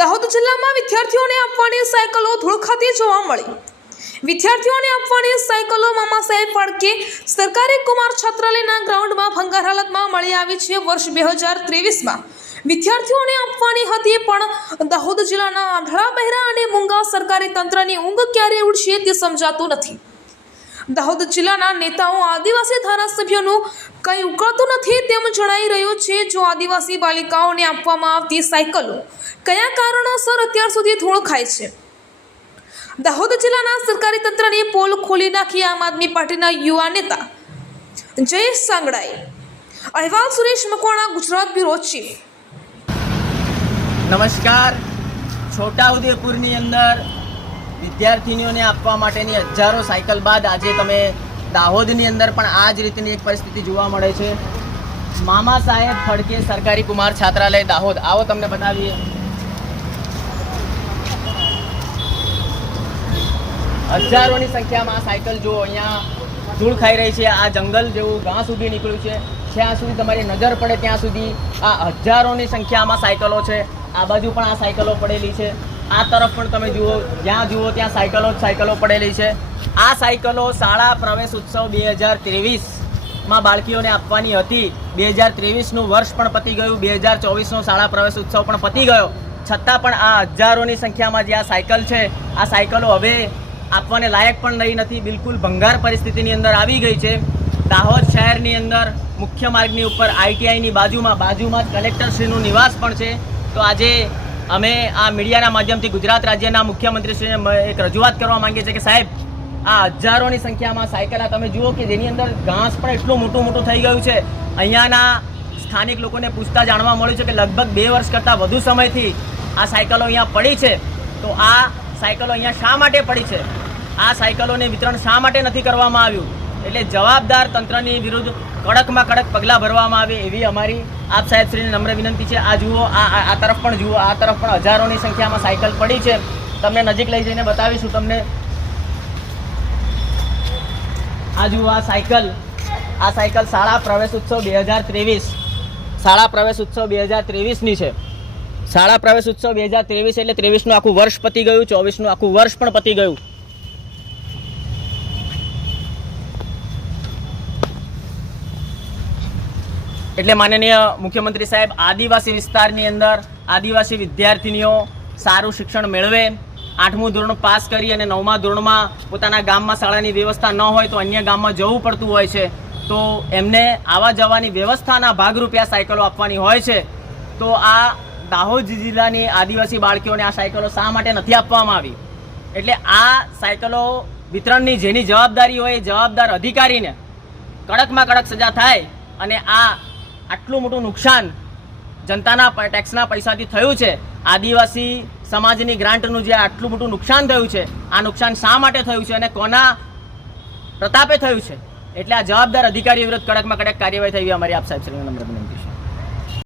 દાહોદ જિલ્લામાં વિદ્યાર્થીઓને આપવાની સાયકલો ધૂળ ખાતે જોવા મળી। વિદ્યાર્થીઓને આપવાની સાયકલો મામા સાહેબ ફાળકે સરકારી કુમાર છાત્રાલયના ગ્રાઉન્ડમાં ભંગાર હાલતમાં મળી આવી છે। વર્ષ 2023માં વિદ્યાર્થીઓને આપવાની હતી, પણ દાહોદ જિલ્લાના આંધળા બહેરા અને મૂંગા સરકારી તંત્રની ઊંઘ ક્યારે ઉડશે તે સમજાતું નથી। દાહોદ જિલ્લાના નેતાઓ આદિવાસી ધારાસભ્યોનું કંઈ ઉકળતું નથી તેમ જણાઈ રહ્યું છે। જો આદિવાસી બાલિકાઓને આપવામાં આવતી સાયકલો કયા કારણોસર અત્યાર સુધી ધૂળ ખાય છે? દાહોદ જિલ્લાના સરકારી તંત્રની પોલ ખોલી નાખી આમ આદમી પાર્ટીના યુવા નેતા જયેશ સાંગડાએ। અહેવાલ સુરેશ મકવાણા, ગુજરાત બ્યુરો ચીફ। નમસ્કાર। છોટાઉદેપુરની અંદર વિદ્યાર્થીનીઓને આપવા માટેની હજારો સાયકલ બાદ આજે તમે દાહોદની અંદર પણ આ જ રીતની એક પરિસ્થિતિ જોવા મળે છે। મામા સાહેબ ફાળકે સરકારી કુમાર છાત્રાલય દાહોદ, આવો તમને બતાવીએ। હજારોની સંખ્યામાં આ સાયકલ જુઓ, અહીંયા ધૂળ ખાઈ રહી છે। આ જંગલ જેવું ઘાસ ઉગી નીકળ્યું છે, જ્યાં સુધી તમારી નજર પડે ત્યાં સુધી આ હજારોની સંખ્યામાં સાયકલો છે। આ બાજુ પણ આ સાયકલો પડેલી છે, આ તરફ પણ તમે જુઓ, જ્યાં જુઓ ત્યાં સાયકલો પડેલી છે। આ સાયકલો શાળા પ્રવેશ ઉત્સવ 2023માં બાળકીઓને આપવાની હતી। 2023નું વર્ષ પણ પતી ગયું, 2024નો શાળા પ્રવેશ ઉત્સવ પણ પતી ગયો, છતાં પણ આ હજારોની સંખ્યામાં જે આ સાયકલ છે, આ સાયકલો હવે આપવાને લાયક પણ રહી નથી, બિલકુલ ભંગાર પરિસ્થિતિની અંદર આવી ગઈ છે। દાહોદ શહેરની અંદર મુખ્ય માર્ગની ઉપર ITIની બાજુમાં જ કલેક્ટરશ્રીનું નિવાસ પણ છે। તો આજે અમે આ મીડિયાના માધ્યમથી ગુજરાત રાજ્યના મુખ્યમંત્રીશ્રીને એક રજૂઆત કરવા માંગીએ છીએ કે સાહેબ, આ હજારોની સંખ્યામાં સાયકલ તમે જુઓ કે જેની અંદર ઘાસ પણ એટલું મોટું થઈ ગયું છે। અહીંયાના સ્થાનિક લોકોને પૂછતા જાણવા મળ્યું છે કે લગભગ 2 વર્ષ કરતાં વધુ સમયથી આ સાયકલો અહીંયા પડી છે। તો આ સાયકલો અહીંયા શા માટે પડી છે? આ સાયકલોને વિતરણ શા માટે નથી કરવામાં આવ્યું? એટલે જવાબદાર તંત્રની વિરુદ્ધ કડકમાં કડક પગલાં ભરવામાં આવે એવી અમારી આપ સાહેબશ્રીને નમ્ર વિનંતી છે। આ જુઓ, આ તરફ પણ જુઓ, આ તરફ પણ હજારોની સંખ્યામાં સાયકલ પડી છે। તમને નજીક લઈ જઈને બતાવીશું તમને। આ જુઓ, આ સાયકલ શાળા પ્રવેશ ઉત્સવ 2023, શાળા પ્રવેશ ઉત્સવ 2023ની છે। શાળા પ્રવેશ ઉત્સવ 2023 એટલે 23નું આખું વર્ષ પતી ગયું, 24નું આખું વર્ષ પણ પતી ગયું। એટલે માનનીય મુખ્યમંત્રી સાહેબ, આદિવાસી વિસ્તારની અંદર આદિવાસી વિદ્યાર્થીનીઓ સારું શિક્ષણ મેળવે, 8મું ધોરણ પાસ કરી અને 9મા ધોરણમાં પોતાના ગામમાં શાળાની વ્યવસ્થા ન હોય તો અન્ય ગામમાં જવું પડતું હોય છે, તો એમને આવવા જવાની વ્યવસ્થાના ભાગરૂપે આ સાયકલો આપવાની હોય છે। તો આ દાહોદ જિલ્લાની આદિવાસી બાળકીઓને આ સાયકલો શા માટે નથી આપવામાં આવી? એટલે આ સાયકલો વિતરણની જેની જવાબદારી હોય એ જવાબદાર અધિકારીને કડકમાં કડક સજા થાય અને આટલું મોટું નુકસાન જનતાના ટેક્સના પૈસાથી થયું છે, આદિવાસી સમાજની ગ્રાન્ટનું જે આટલું મોટું નુકસાન થયું છે, આ નુકસાન શા માટે થયું છે અને કોના પ્રતાપે થયું છે? એટલે આ જવાબદાર અધિકારીઓ વિરુદ્ધ કડકમાં કડક કાર્યવાહી થઈ અમારી આપ સાહેબ શ્રીને નમ્ર વિનંતી।